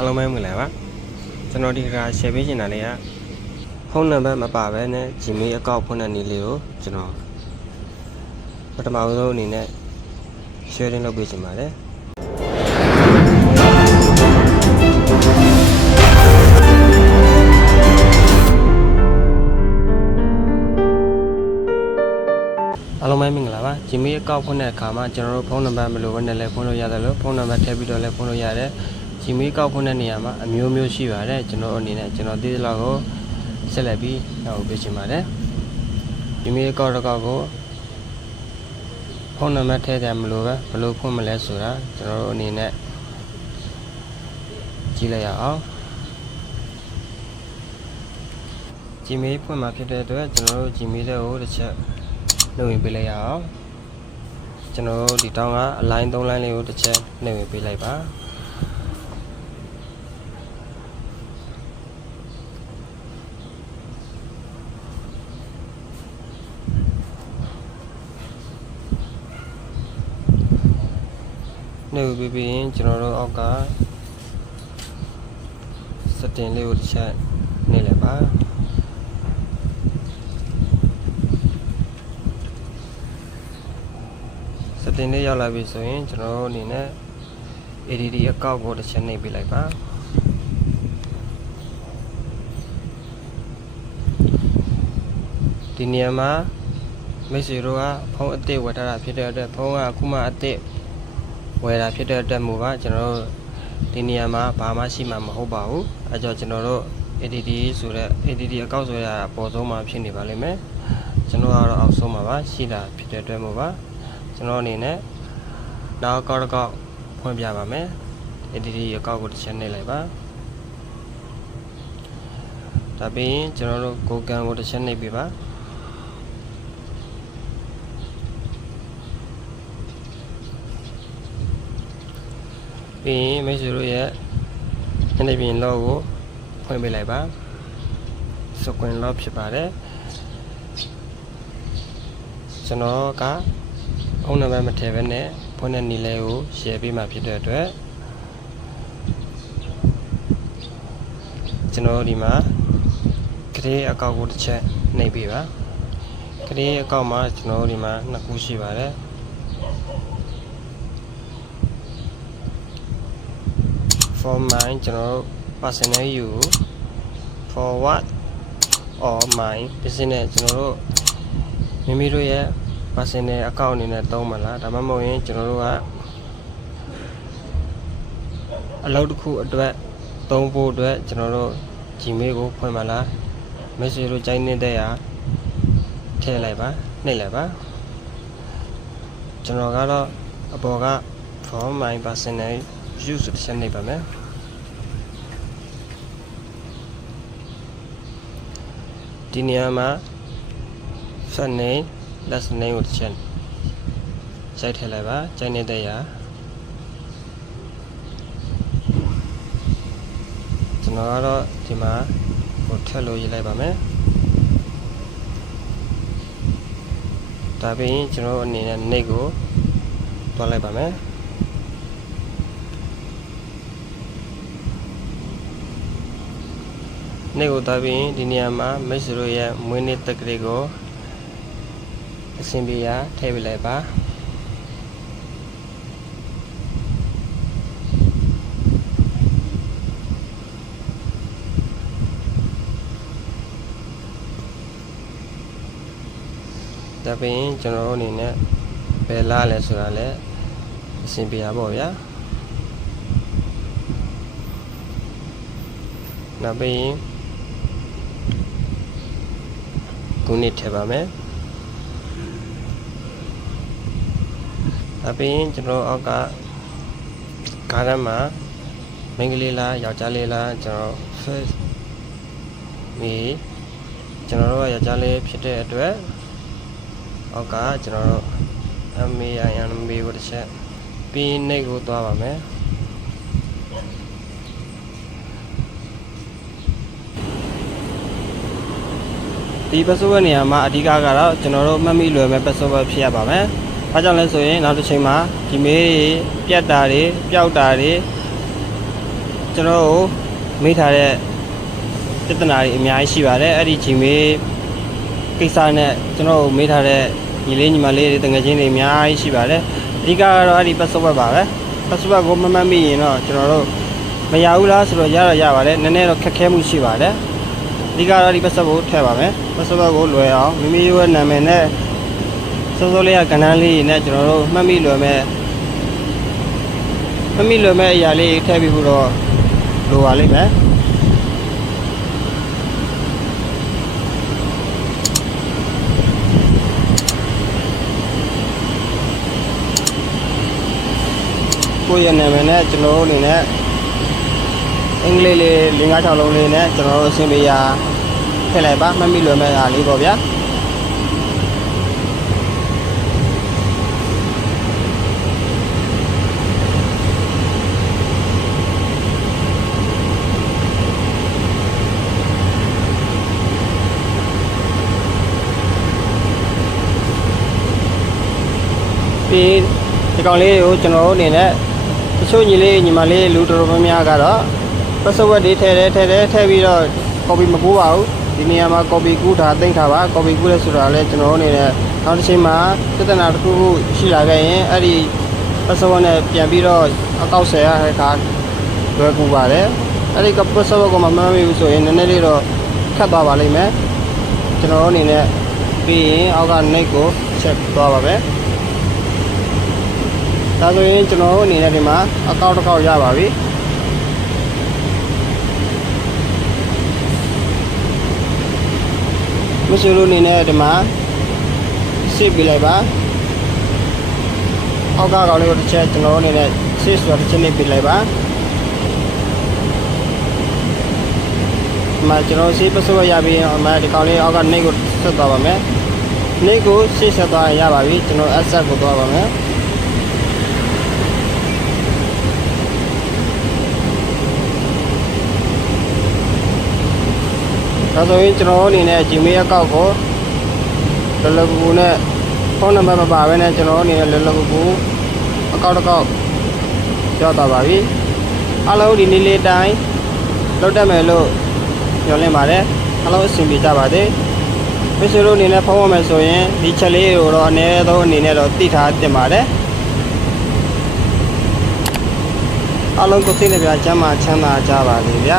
အားလုံးပဲမင်္ဂလာပါကျွန်တော်ဒီကရှယ်ပေးချင်တာလေးကဖုန်းနံပါတ်မပါဘဲနဲ့ Gmail အကောင့်ဖွင့်တဲ့နည်းလေးကိုကျွန်တော်ပထမဆုံးအနေနဲ့ sharing လုပ်ပေးချင်ပါတယ်အားလုံးပဲမင်္ဂလာပါ Gmail အကောင့်ဖွင့်တဲ့အခါမှာကျွန်တော်တို့ဖုန်းနံပါတ်မလိုဘဲနဲ့လည်းဖွင့်လို့ရတယ်လို့ဖုန်းနံပါတ်ထည့်ပြီးတော့လည်းဖွင့်လို့ရတယ် Gmail ကောက်ဖွင့်တဲ့နေရာမှာအမျိုးမျိုးရှိပါတယ်ကျွန်တော်အနေနဲ့ကျွန်တော်ဒီလောက်ကိုဆက်လက်ပြီးနောက်ပေးချင်ပါတယ် Gmail ကောက်တော့ကိုဖုန်းနံပါတ်ထည့်တယ်မလို့ပဲဘယ်လိုဖွင့်မလဲဆိုတာကျွန်တော်တို့အနေနဲ့ကြည့်လိုက်ရအောင် Gmail ဖွင့်မှာဖြစ်တဲ့အတွက်ကျွန်တော်တို့ Gmail တွေကိုတစ်ချက်နှုတ်ဝင်ပေးလိုက်ရအောင်ကျွန်တော်တို့ဒီတောင်းကအလိုင်း၃လိုင်းလေးကိုတစ်ချက်နှုတ်ဝင်ပေးလိုက်ပါနေပြီးပြီးရင်ကျွန်တော်တို့အောက်ကစတင်လေးကိုတစ်ချက်နေလိုက်ပါစတင်လေးရောက်လာပြီဆိုရင်ကျွန်တော်တို့အနေနဲ့ ADD အကောင့်ကိုတစ်ချက်နှိပ်ပေးလိုက်ပါဒီနေရာမှာမိတ်ဆွေတို့ကဖုန်းအသစ်ဝယ်ထားတာဖြစ်တဲ့အတွက်ဖုန်းကအခုမှအသစ်ဝယ်တာဖြစ်တဲ့အတွက်မို့ပါကျွန်တော်တို့ဒီနေရာမှာဘာမှရှိမှာမဟုတ်ပါဘူးအဲကြောင့်ကျွန်တော်တို့ ADD ဆိုတဲ့ ADD အကောင့်ဆိုရအပေါ်ဆုံးမှာဖြစ်နေပါလိမ့်မယ်ကျွန်တော်ကတော့အောက်ဆုံးမှာပါရှိတာဖြစ်တဲ့အတွက်မို့ပါကျွန်တော်အနေနဲ့နောက်အကောင့်ဖွင့်ပြပါမယ် ADD အကောင့်ကိုတစ်ချက်နှိပ်လိုက်ပါဒါပြီးရင်ကျွန်တော်တို့ Google ကိုတစ်ချက်နှိပ်ပေးပါပြီးရင်မိတ်ဆွေတို့ရဲ့ညနေပြင်လောကိုဖွင့်ပေးလိုက်ပါစကွန်လောဖြစ်ပါတယ်ကျွန်တော်ကဖုန်းနံပါတ်မထည့်ဘဲနဲ့ဖွင့်တဲ့နည်းလေးကို share ပေးမှာဖြစ်တဲ့အတွက်ကျွန်တော်ဒီမှာ create အကောင့်ကိုတစ်ချက်နှိပ်ပေးပါ create အကောင့်မှာကျွန်တော်ဒီမှာနှစ်ခုရှိပါတယ် for my ကျွန်တော်တို့ personal use for what or my business ကျွန်တော်တို့မိမိတို့ရဲ့ personal account အနေနဲ့သုံးမလားဒါမှမဟုတ်ရင်ကျွန်တော်တို့ကအလုပ်တစ်ခုအတွက်သုံးဖို့အတွက်ကျွန်တော်တို့ Gmail ကိုဖွင့်မလား message တို့ကြိုင်းနေတဲ့ရာထည့်လိုက်ပါနှိပ်လိုက်ပါကျွန်တော်ကတော့အပေါ်က for my personal use တစ်ချက်နှိပ်ပါမယ်ဒီနေရာမှာ first name last name ကိုတစ်ချက်စိုက်ထည့်လိုက်ပါကြိုင်းနေတဲ့ရာကျွန်တော်ကတော့ဒီမှာဟိုထည့်လို့ရေးလိုက်ပါမယ်ဒါပြီးရင်ကျွန်တော်အနေနဲ့ name ကိုတွားလိုက်ပါမယ်နေ့ကိုသွားပြီးဒီနေရာမှာမိတ်ဆွေတို့ရဲ့မွေးနေ့တက်ကလေးကိုအဆင်ပြေရာထည့်ပေးလိုက်ပါဒါပြီးကျွန်တော်တို့အနေနဲ့ဘယ်လားလဲဆိုတာလည်းအဆင်ပြေပါပေါ့ဗျာနောက်ပြီးခုနှစ်ထည့်ပါမယ်အပြင်ကျွန်တော်အောက်ကကားထဲမှာမိန်းကလေးလားယောက်ျားလေးလားကျွန်တော် face မိကျွန်တော်တို့ကယောက်ျားလေးဖြစ်တဲ့အတွက်အောက်ကကျွန်တော်တို့ MAINB ကိုတစ်ချက်ပြီးနှိပ်ကိုသွားပါမယ်ဒီ password နေရာမှာအဓိကကတော့ကျွန်တော်တို့မှတ်မိလွယ်မဲ့ password ဖြစ်ရပါမယ်။ဘာကြောင့်လဲဆိုရင်နောက်တစ်ချိန်မှာ Gmail တွေပြတ်တာတွေပျောက်တာတွေကျွန် ကျွန်တော်တို့မေးထားတဲ့ပြဿနာတွေအများကြီးရှိပါတယ်အဲ့ဒီ Gmail ကိစ္စနဲ့ကျွန်တော်တို့မေးထားတဲ့ညီလေးညီမလေးတွေတငယ်ချင်းတွေအများကြီးရှိပါတယ်အဓိကကတော့အဲ့ဒီ password ပါပဲ password ကိုမမှတ်မိရင်တော့ကျွန်တော်တို့မရဘူးလားဆိုတော့ရပါတယ်နည်းနည်းတော့ခက်ခဲမှုရှိပါတယ်အဓိကတော့ဒီ password ကိုထည့်ပါမယ် password ကိုလွယ်အောင်မိမိရဲ့နာမည်နဲ့စောစောလေးကကဏ္ဍလေးနဲ့ကျွန်တော်တို့မှတ်မိလွယ်မဲ့အရာလေးထည့်ပြီးတော့လိုပါလိမ့်မယ်ကိုယ့်ရဲ့နာမည်နဲ့ကျွန်တော်တို့အနေနဲ့အင်္ဂလိပ်လေး5-6လုံးလေးနဲ့ကျွန်တော်တို့အဆင်ပြေရာထည့်လိုက်ပါမှတ်မိလွယ်မဲ့အားလေးပေါ့ဗျာပြီးဒီကောင်လေးကိုကျွန်တော်တို့အနေနဲ့တချို့ညီလေးညီမလေးလူတော်တော်များများကတော့ password တွေထည့်ပြီးတော့ copy မကူးပါဘူးဒီနေရာမှာ copy ကူးထားသိမ်းထားပါ copy ကူးလဲဆိုတာလဲကျွန်တော်တို့အနေနဲ့နောက်တစ်ချိန်မှာပြဿနာတစ်ခုခုရှိလာခဲ့ရင်အဲ့ဒီ password နဲ့ပြန်ပြီးတော့အကောက်ဆယ်ရတဲ့အခါလွယ်ကူပါတယ်အဲ့ဒီ password ကိုမမှတ်မိဘူးဆိုရင်နည်းနည်းလေးတော့ခက်သွားပါလိမ့်မယ်ကျွန်တော်တို့အနေနဲ့ပြီးရင်အောက်က net ကို check သွားပါမယ်ဒါဆိုရင်ကျွန်တော်တို့အနေနဲ့ဒီမှာအကောက်တစ်ခေါက်ရပါပြီမရှိလို့အနေနဲ့ဒီမှာစစ်ပြလိုက်ပါအောက်ကကောင်လေးကိုတစ်ချက်ကျွန်တော်တို့အနေနဲ့စစ်ဆိုတစ်ချက်နေပြလိုက်ပါဒီမှာကျွန်တော်စစ်ပတ်စပ်ရပြီးရင်အမှဒီကောင်လေးအောက်ကနှိတ်ကိုဆက်သွားပါမယ်နှိတ်ကိုစစ်ဆက်သွားရပါပြီကျွန်တော် asset ကိုသွားပါမယ်ဒါဆိုရင်ကျွန်တော်အနေနဲ့ Gmail အကောင့်ကိုလောလောကူနဲ့ဖုန်းနံပါတ်မပါဘဲနဲ့ကျွန်တော်အနေနဲ့လောလောကူအကောင့်တစ်ကောက်ရောက်သွားပါပြီအားလုံးဒီနေ့လေးတိုင်းလောက်တက်မယ်လို့ညွှန်လင့်ပါတယ်အားလုံးအဆင်ပြေကြပါစေမရှိလို့အနေနဲ့ဖုန်းဝယ်မယ်ဆိုရင်ဒီချက်လေးကိုတော့အနည်းဆုံးအနေနဲ့တော့သိထားတင်ပါတယ်အားလုံးကိုသိနေပြချမ်းသာကြပါစေဗျာ